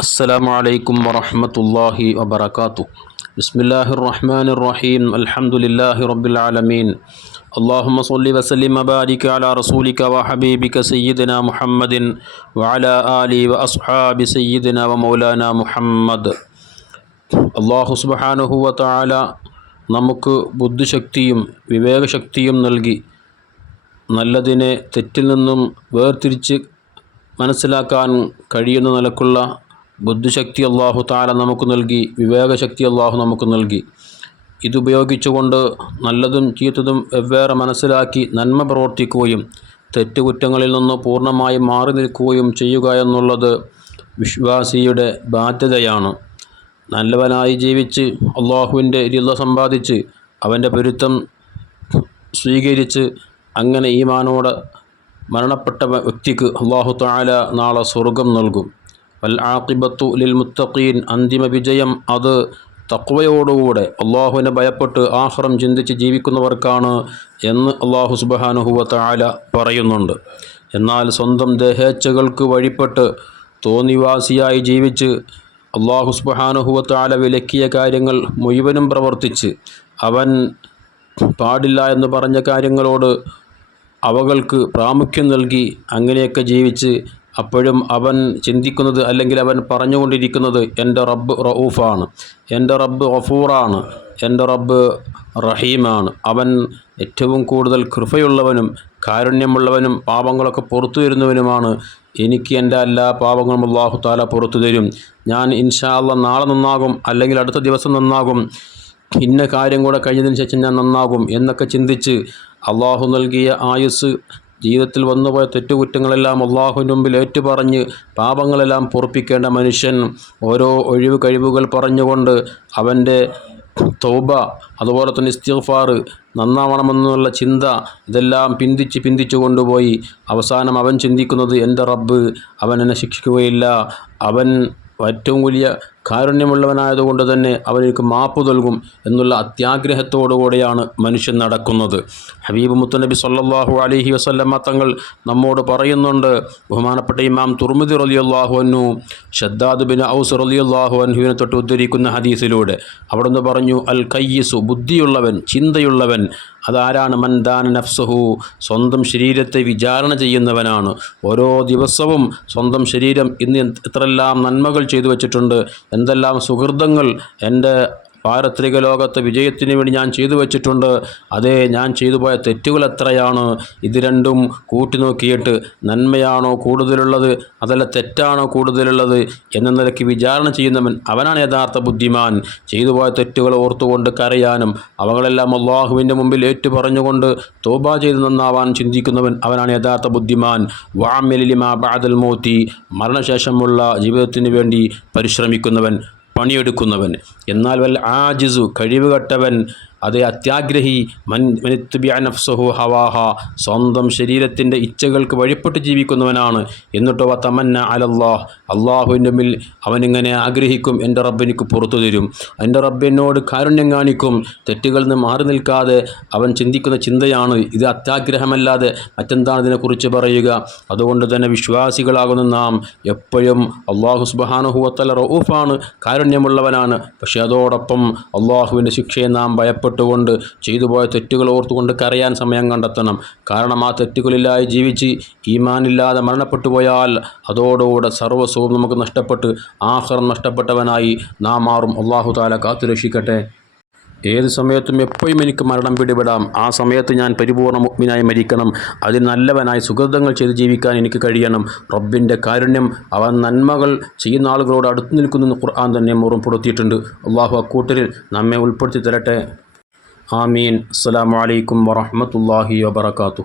السلام عليكم ورحمة الله وبركاته بسم الله الرحمن الرحيم الحمد لله رب العالمين اللهم صل وسلم وبارك على رسولك وحبيبك سيدنا محمد وعلى آله وأصحاب سيدنا ومولانا محمد അള്ളാഹു സുബഹാനുഹുവ താല നമുക്ക് ബുദ്ധിശക്തിയും വിവേകശക്തിയും നൽകി നല്ലതിനെ തെറ്റിൽ നിന്നും വേർതിരിച്ച് മനസ്സിലാക്കാൻ കഴിയുന്ന നിലക്കുള്ള ബുദ്ധിശക്തി അള്ളാഹു താല നമുക്ക് നൽകി വിവേകശക്തി അള്ളാഹു നമുക്ക് നൽകി. ഇതുപയോഗിച്ചുകൊണ്ട് നല്ലതും ചീത്തതും വെവ്വേറെ മനസ്സിലാക്കി നന്മ പ്രവർത്തിക്കുകയും തെറ്റുകുറ്റങ്ങളിൽ നിന്ന് പൂർണമായി മാറി നിൽക്കുകയും ചെയ്യുക എന്നുള്ളത് വിശ്വാസിയുടെ ബാധ്യതയാണ്. നല്ലവനായി ജീവിച്ച് അള്ളാഹുവിന്റെ രിത സമ്പാദിച്ച് അവന്റെ പൊരുത്തം സ്വീകരിച്ച് അങ്ങനെ ഈമാനോട് മരണപ്പെട്ട വ്യക്തിക്ക് അള്ളാഹു താല നാളെ സ്വർഗം നൽകും. വൽ ലിൽ മുത്തഖീൻ അന്തിമ വിജയം അത് തക്വയോടുകൂടെ അള്ളാഹുവിനെ ഭയപ്പെട്ട് ആഹ്റം ചിന്തിച്ച് ജീവിക്കുന്നവർക്കാണ് എന്ന് അള്ളാഹു സുബഹാനുഹുവ താല പറയുന്നുണ്ട്. എന്നാൽ സ്വന്തം ദേഹേച്ഛകൾക്ക് വഴിപ്പെട്ട് തോന്നിവാസിയായി ജീവിച്ച് അള്ളാഹു സുബഹാനുഹുവ താല വിലക്കിയ കാര്യങ്ങൾ മുഴുവനും പ്രവർത്തിച്ച് അവൻ പാടില്ല എന്ന് പറഞ്ഞ കാര്യങ്ങളോട് അവകൾക്ക് പ്രാമുഖ്യം നൽകി അങ്ങനെയൊക്കെ ജീവിച്ച് അപ്പോഴും അവൻ ചിന്തിക്കുന്നത് അല്ലെങ്കിൽ അവൻ പറഞ്ഞുകൊണ്ടിരിക്കുന്നത് എന്റെ റബ്ബ് റഊഫാണ് എന്റെ റബ്ബ് ഗഫൂറാണ് എന്റെ റബ്ബ് റഹീമാണ്. അവൻ ഏറ്റവും കൂടുതൽ കൃപയുള്ളവനും കാരുണ്യമുള്ളവനും പാപങ്ങളൊക്കെ പുറത്തു വരുന്നവനുമാണ് എനിക്ക് എന്റെ എല്ലാ പാപങ്ങളും അള്ളാഹു താല പുറത്തു തരും. ഞാൻ ഇൻഷാ അല്ല നാളെ നന്നാകും അല്ലെങ്കിൽ അടുത്ത ദിവസം നന്നാകും. ഇന്ന കാര്യം കൂടെ കഴിഞ്ഞതിന് ശേഷം ഞാൻ നന്നാകും എന്നൊക്കെ ചിന്തിച്ച് അള്ളാഹു നൽകിയ ആയുസ് ജീവിതത്തിൽ വന്നുപോയ തെറ്റുകുറ്റങ്ങളെല്ലാം അള്ളാഹുവിന്റെ മുമ്പിൽ ഏറ്റുപറഞ്ഞ് പാപങ്ങളെല്ലാം പൊറപ്പിക്കേണ്ട മനുഷ്യൻ ഓരോ ഒഴിവ് കഴിവുകൾ പറഞ്ഞുകൊണ്ട് അവന്റെ തൗബ അതുപോലെ തന്നെ ഇസ്തിഗ്ഫാർ നന്നാവണമെന്നുള്ള ചിന്ത ഇതെല്ലാം പിന്തിച്ച് പിന്തിച്ചു കൊണ്ടുപോയി അവസാനം അവൻ ചിന്തിക്കുന്നത് എന്റെ റബ്ബ് അവൻ എന്നെ ശിക്ഷിക്കുകയില്ല. അവൻ ഏറ്റവും വലിയ കാരുണ്യമുള്ളവനായതുകൊണ്ട് തന്നെ അവനിക്ക് മാപ്പ് നൽകും എന്നുള്ള അത്യാഗ്രഹത്തോടുകൂടെയാണ് മനുഷ്യൻ നടക്കുന്നത്. ഹബീബ് മുത്തനബി സല്ലാഹു അലഹി വസല്ലമ്മ തങ്ങൾ നമ്മോട് പറയുന്നുണ്ട് ബഹുമാനപ്പെട്ട ഇമാം തുർമുദി അള്ളാഹു അന്നു ഷദ്ദാദ് ബിൻ ഔസ് അള്ളാഹു അൻഹുവിനെ തൊട്ട് ഉദ്ധരിക്കുന്ന ഹദീസിലൂടെ. അവിടുന്ന് പറഞ്ഞു അൽ കയ്യസു ബുദ്ധിയുള്ളവൻ ചിന്തയുള്ളവൻ അതാരാണ്? മൻദാൻ നഫ്സുഹു. സ്വന്തം ശരീരത്തെ വിചാരണ ചെയ്യുന്നവനാണ്. ഓരോ ദിവസവും സ്വന്തം ശരീരം ഇന്ന് എത്രയെല്ലാം നന്മകൾ ചെയ്തു വച്ചിട്ടുണ്ട്. എന്തെല്ലാം സുഹൃതങ്ങൾ എന്റെ പാരത്രിക ലോകത്ത് വിജയത്തിന് വേണ്ടി ഞാൻ ചെയ്തു വച്ചിട്ടുണ്ട്. അതേ ഞാൻ ചെയ്തു പോയ തെറ്റുകൾ എത്രയാണ്? ഇത് രണ്ടും കൂട്ടി നോക്കിയിട്ട് നന്മയാണോ കൂടുതലുള്ളത്? അതല്ല തെറ്റാണോ കൂടുതലുള്ളത്? എന്ന നിലയ്ക്ക് വിചാരണ ചെയ്യുന്നവൻ അവനാണ് യഥാർത്ഥ ബുദ്ധിമാൻ. ചെയ്തു പോയ തെറ്റുകൾ ഓർത്തുകൊണ്ട് കരയാനും അവകളെല്ലാം അള്ളാഹുവിന്റെ മുമ്പിൽ ഏറ്റു പറഞ്ഞുകൊണ്ട് തോബ ചെയ്ത് നന്നാവാൻ ചിന്തിക്കുന്നവൻ അവനാണ് യഥാർത്ഥ ബുദ്ധിമാൻ. വാമലിലിമാ ബാദൽ മോത്തി. മരണശേഷമുള്ള ജീവിതത്തിന് വേണ്ടി പരിശ്രമിക്കുന്നവൻ പണിയെടുക്കുന്നവൻ. എന്നാൽ വൽ ആജിസു കഴിവുകെട്ടവൻ അതേ അത്യാഗ്രഹി മൻ മനിത്തുബിയ ഹവാഹ. സ്വന്തം ശരീരത്തിന്റെ ഇച്ഛകൾക്ക് വഴിപ്പെട്ട് ജീവിക്കുന്നവനാണ്. എന്നിട്ടോ തമന്ന അലല്ലാഹ്. അള്ളാഹുവിന്റെ മുമ്പിൽ അവനിങ്ങനെ ആഗ്രഹിക്കും എന്റെ റബ്ബെനിക്ക് പുറത്തു തരും. എന്റെ റബ്ബിനോട് കാരുണ്യം കാണിക്കും. തെറ്റുകളിൽ നിന്ന് മാറി നിൽക്കാതെ അവൻ ചിന്തിക്കുന്ന ചിന്തയാണ്. ഇത് അത്യാഗ്രഹമല്ലാതെ മറ്റെന്താണ് ഇതിനെക്കുറിച്ച് പറയുക? അതുകൊണ്ട് തന്നെ വിശ്വാസികളാകുന്ന നാം എപ്പോഴും അള്ളാഹു സുബാനുഹുവത്തല റൌഫാണ് കാരുണ്യമുള്ളവനാണ്. പക്ഷേ അതോടൊപ്പം അള്ളാഹുവിന്റെ ശിക്ഷയെ നാം ഭയപ്പെട്ടു പ്പെട്ടുകൊണ്ട് ചെയ്തു പോയ തെറ്റുകൾ ഓർത്തുകൊണ്ട് കരയാൻ സമയം കണ്ടെത്തണം. കാരണം ആ തെറ്റുകളില്ലായി ജീവിച്ച് ഈമാനില്ലാതെ മരണപ്പെട്ടു പോയാൽ അതോടുകൂടെ സർവസ്വവും നമുക്ക് നഷ്ടപ്പെട്ട് ആഹ്റം നഷ്ടപ്പെട്ടവനായി നാം മാറും അള്ളാഹു താല കാത്തുരക്ഷിക്കട്ടെ ഏത് സമയത്തും എപ്പോഴും എനിക്ക് മരണം പിടിപെടാം. ആ സമയത്ത് ഞാൻ പരിപൂർണ മുഗ്മിനായി മരിക്കണം. അതിൽ നല്ലവനായി സുഹൃതങ്ങൾ ചെയ്ത് ജീവിക്കാൻ എനിക്ക് കഴിയണം. റബ്ബിന്റെ കാരുണ്യം അവൻ നന്മകൾ ചെയ്യുന്ന ആളുകളോട് അടുത്തു നിൽക്കുന്നു ഖുർആൻ തന്നെ മുറപ്പെടുത്തിയിട്ടുണ്ട് അള്ളാഹു അക്കൂട്ടരിൽ നമ്മെ ഉൾപ്പെടുത്തി തരട്ടെ. ആമീൻ. അസ്സാം വലൈക്കും വറഹമത്തല്ലാഹി വാബർക്കാത്തു